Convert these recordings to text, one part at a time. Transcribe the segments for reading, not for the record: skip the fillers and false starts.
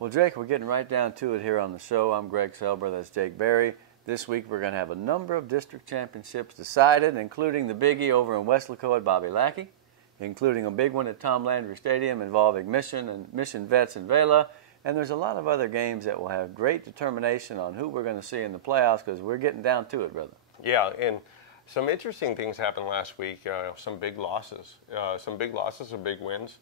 Well, Jake, we're getting right down to it here on the show. I'm Greg Selber. That's Jake Berry. This week we're going to have a number of district championships decided, including the biggie over in Weslaco at Bobby Lackey, including a big one at Tom Landry Stadium involving Mission and Mission Vets and Vela. And there's a lot of other games that will have great determination on who we're going to see in the playoffs because we're getting down to it, brother. Yeah, and some interesting things happened last week. Some big losses or big wins.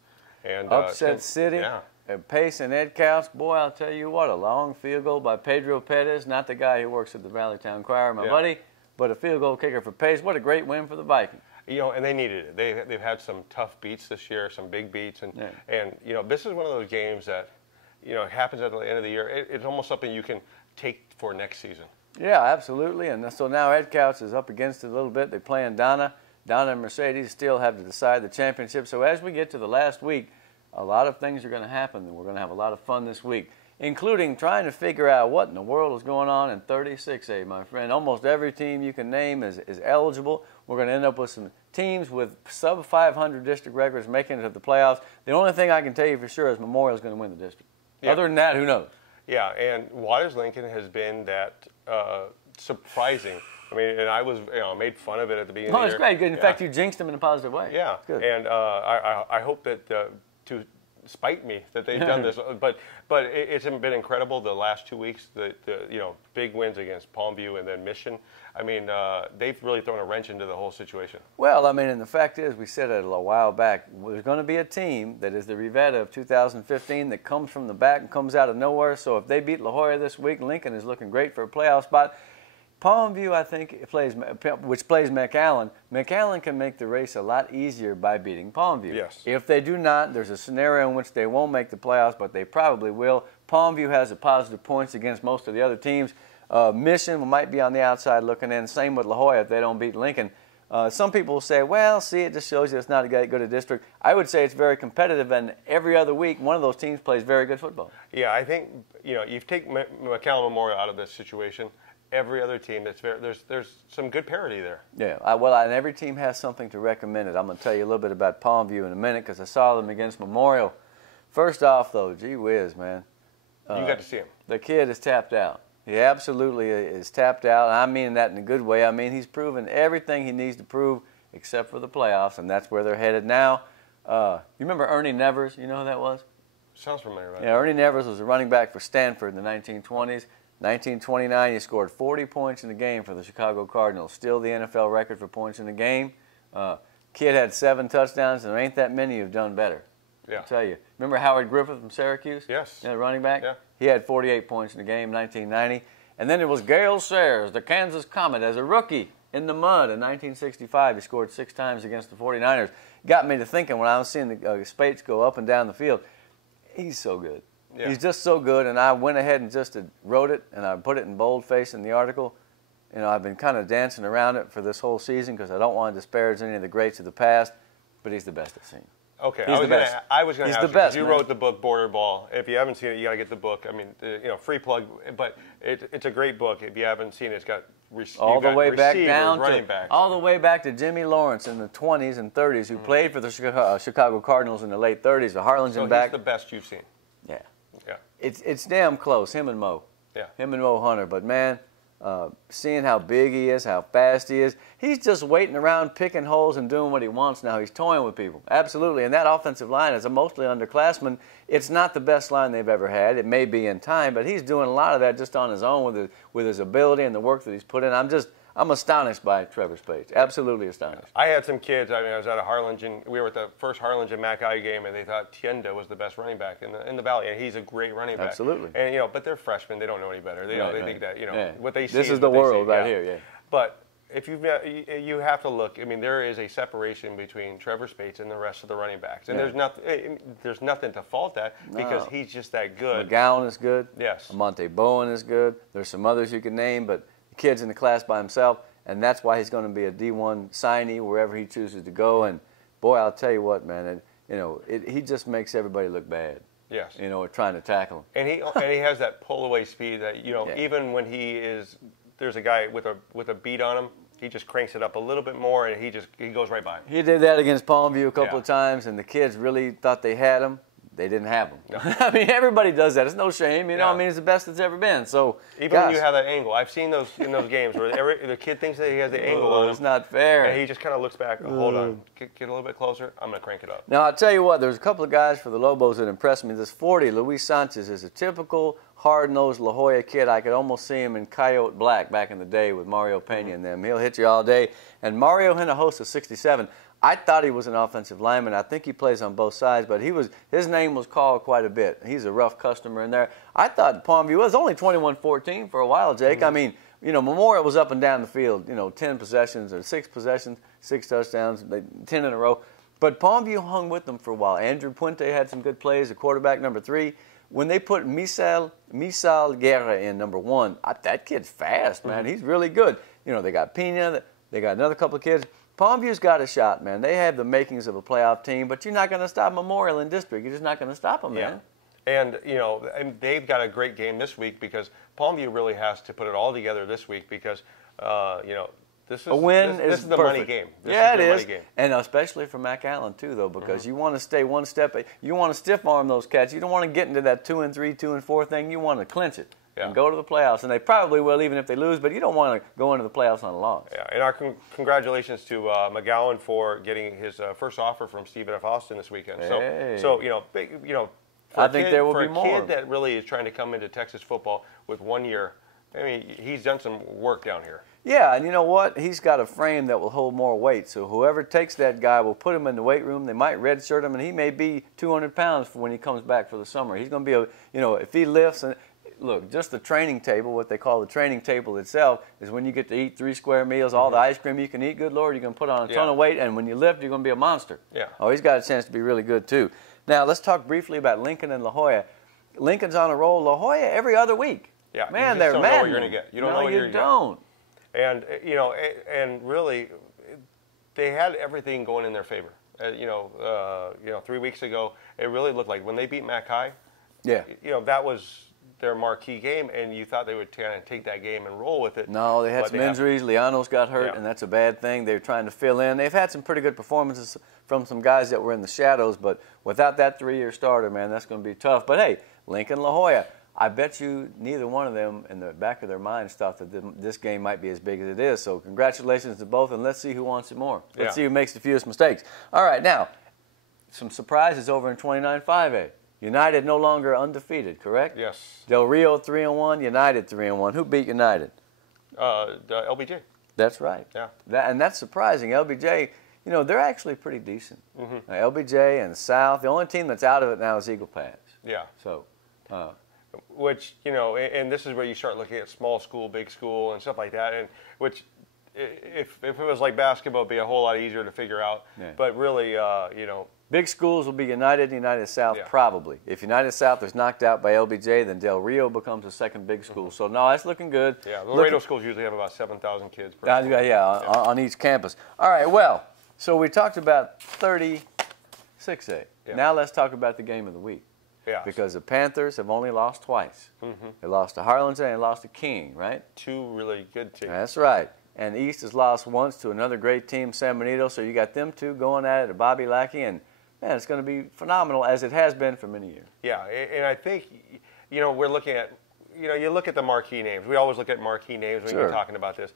And Upset City. Yeah. Pace and Ed Couch, boy, I'll tell you what, a long field goal by Pedro Perez, not the guy who works at the Valleytown Choir, my buddy, but a field goal kicker for Pace. What a great win for the Vikings. You know, and they needed it. They've had some tough beats this year, some big beats, and you know, this is one of those games that, you know, happens at the end of the year. It's almost something you can take for next season. Yeah, absolutely. And so now Ed Couch is up against it a little bit. They're playing Donna. Donna and Mercedes still have to decide the championship. So as we get to the last week, a lot of things are going to happen, and we're going to have a lot of fun this week, including trying to figure out what in the world is going on in 36A, my friend. Almost every team you can name is eligible. We're going to end up with some teams with sub-500 district records making it to the playoffs. The only thing I can tell you for sure is Memorial is going to win the district. Yeah. Other than that, who knows? Yeah, and Waters-Lincoln has been that surprising. I mean, and I was, you know, made fun of it at the beginning of the year. Oh, it's great. In fact, you jinxed them in a positive way. Yeah, good. And I hope that to spite me that they've done this, but it's been incredible the last 2 weeks. The you know, big wins against Palmview and then Mission. I mean, they've really thrown a wrench into the whole situation. Well, I mean, and the fact is, we said it a while back. There's going to be a team that is the Rivetta of 2015 that comes from the back and comes out of nowhere. So if they beat La Jolla this week, Lincoln is looking great for a playoff spot. Palmview, I think, which plays McAllen. McAllen can make the race a lot easier by beating Palmview. Yes. If they do not, there's a scenario in which they won't make the playoffs, but they probably will. Palmview has a positive points against most of the other teams. Mission might be on the outside looking in. Same with La Jolla if they don't beat Lincoln. Some people will say, well, see, it just shows you it's not a good a district. I would say it's very competitive, and every other week, one of those teams plays very good football. Yeah, I think, you know, you take McAllen Memorial out of this situation, every other team, there's some good parity there. Yeah, and every team has something to recommend it. I'm going to tell you a little bit about Palmview in a minute because I saw them against Memorial. First off, though, gee whiz, man. You got to see him. The kid is tapped out. He absolutely is tapped out. I mean that in a good way. I mean, he's proven everything he needs to prove except for the playoffs, and that's where they're headed now. You remember Ernie Nevers? You know who that was? Sounds familiar, right? Yeah, Ernie Nevers was a running back for Stanford in the 1920s. 1929, he scored 40 points in the game for the Chicago Cardinals. Still the NFL record for points in the game. Kid had 7 touchdowns, and there ain't that many who've done better. Yeah. I'll tell you. Remember Howard Griffith from Syracuse? Yes. Yeah, running back? Yeah. He had 48 points in the game, 1990. And then there was Gale Sayers, the Kansas Comet, as a rookie in the mud in 1965. He scored 6 times against the 49ers. Got me to thinking when I was seeing the Spates go up and down the field, he's so good. Yeah. He's just so good, and I went ahead and just wrote it, and I put it in boldface in the article. You know, I've been kind of dancing around it for this whole season because I don't want to disparage any of the greats of the past, but he's the best I've seen. Okay, he's the best. I was going to ask the best, you wrote the book Border Ball. If you haven't seen it, you got to get the book. I mean, you know, free plug, but it's a great book. If you haven't seen it, it's got all the way back down running backs. All the way back to Jimmy Lawrence in the 20s and 30s, who played for the Chicago Cardinals in the late 30s. The Harlingen back. He's the best you've seen. Yeah. Yeah. It's damn close. Him and Mo. Yeah. Him and Mo Hunter. But man, seeing how big he is, how fast he is, he's just waiting around, picking holes and doing what he wants now. He's toying with people. Absolutely. And that offensive line is a mostly underclassman. It's not the best line they've ever had. It may be in time, but he's doing a lot of that just on his own with his ability and the work that he's put in. I'm astonished by Trevor Spates. Absolutely astonished. I had some kids. I mean, I was at a Harlingen. We were at the first Harlingen Mackay game, and they thought Tienda was the best running back in the valley, and he's a great running back. Absolutely. And you know, but they're freshmen. They don't know any better. They think that what they see. This is the world right here. Yeah. But if you have to look. I mean, there is a separation between Trevor Spates and the rest of the running backs, and there's nothing to fault that because he's just that good. McGowan is good. Yes. Monte Bowen is good. There's some others you can name, but kid's in the class by himself, and that's why he's going to be a D1 signee wherever he chooses to go. And boy, I'll tell you what, man, he just makes everybody look bad. Yes. Trying to tackle him. And he has that pull away speed that even when there's a guy with a beat on him, he just cranks it up a little bit more, and he goes right by him. He did that against Palmview a couple of times, and the kids really thought they had him. they didn't have him. No. I mean, everybody does that. It's no shame, you know. Yeah. I mean, it's the best it's ever been. So even when you have that angle, I've seen those in those games where the kid thinks that he has the angle on him. It's not fair. And he just kind of looks back. Hold on, get a little bit closer. I'm gonna crank it up. Now I'll tell you what. There's a couple of guys for the Lobos that impressed me. This 40, Luis Sanchez, is a typical hard-nosed La Jolla kid. I could almost see him in Coyote Black back in the day with Mario Pena and them. He'll hit you all day. And Mario Hinojosa, 67. I thought he was an offensive lineman. I think he plays on both sides, but his name was called quite a bit. He's a rough customer in there. I thought Palmview was only 21-14 for a while, Jake. I mean, you know, Memorial was up and down the field, you know, 10 possessions or 6 possessions, 6 touchdowns, 10 in a row. But Palmview hung with them for a while. Andrew Puente had some good plays, the quarterback, number 3. When they put Misal Guerra in, number 1, that kid's fast, man. He's really good. You know, they got Pena, they got another couple of kids. Palmview's got a shot, man. They have the makings of a playoff team, but you're not going to stop Memorial in district. You're just not going to stop them, man. And, you know, they've got a great game this week because Palmview really has to put it all together this week because, you know, this is a win this is the perfect. money game. Yeah, it is. And especially for McAllen, too, though, because you want to stay one step. You want to stiff-arm those cats. You don't want to get into that 2-3, 2-4 thing. You want to clinch it and go to the playoffs. And they probably will, even if they lose, but you don't want to go into the playoffs on a loss. Yeah, and our congratulations to McGowan for getting his first offer from Stephen F. Austin this weekend. Hey. So you know, big, you know, I think there will be more. For a kid that really is trying to come into Texas football with 1 year, I mean, he's done some work down here. Yeah, and you know what? He's got a frame that will hold more weight. So whoever takes that guy will put him in the weight room. They might redshirt him, and he may be 200 pounds for when he comes back for the summer. He's going to be you know, if he lifts and look, just the training table, what they call the training table itself, is when you get to eat 3 square meals, all the ice cream you can eat. Good Lord, you're going to put on a ton of weight, and when you lift, you're going to be a monster. Yeah. Oh, he's got a chance to be really good too. Now let's talk briefly about Lincoln and La Jolla. Lincoln's on a roll. La Jolla every other week. Yeah, man, you they're don't mad. know what you're going to get. You don't know what you're going to get. don't. And you know, and really, they had everything going in their favor. You know, 3 weeks ago, it really looked like when they beat Mackay. Yeah. You know, that was their marquee game, and you thought they would kind of take that game and roll with it. No, they had some injuries. Lianos got hurt, and that's a bad thing. They're trying to fill in. They've had some pretty good performances from some guys that were in the shadows, but without that 3-year starter, man, that's going to be tough. But hey, Lincoln, La Jolla, I bet you neither one of them in the back of their minds thought that this game might be as big as it is. So congratulations to both, and let's see who wants it more. Let's see who makes the fewest mistakes. All right, now, some surprises over in 29-5A. United no longer undefeated, correct? Yes. Del Rio 3-1, United 3-1. Who beat United? LBJ. That's right. Yeah. And that's surprising. LBJ, you know, they're actually pretty decent. LBJ and South. The only team that's out of it now is Eagle Pass. Yeah. So. Which, you know, and this is where you start looking at small school, big school, and stuff like that, and which, if it was like basketball, it'd be a whole lot easier to figure out. Yeah. But really, you know. Big schools will be United South, probably. If United South is knocked out by LBJ, then Del Rio becomes the second big school. So, no, that's looking good. Yeah, the Laredo schools usually have about 7,000 kids per school. Yeah, on each campus. All right, well, so we talked about 36A. Yeah. Now let's talk about the game of the week. Yeah. Because the Panthers have only lost twice. They lost to Harlingen and they lost to King, right? 2 really good teams. That's right. And East has lost once to another great team, San Benito. So you got them two going at it, Bobby Lackey, and man, it's going to be phenomenal as it has been for many years. Yeah, and I think, you know, we're looking at, you know, you look at the marquee names. We always look at marquee names when you're talking about this.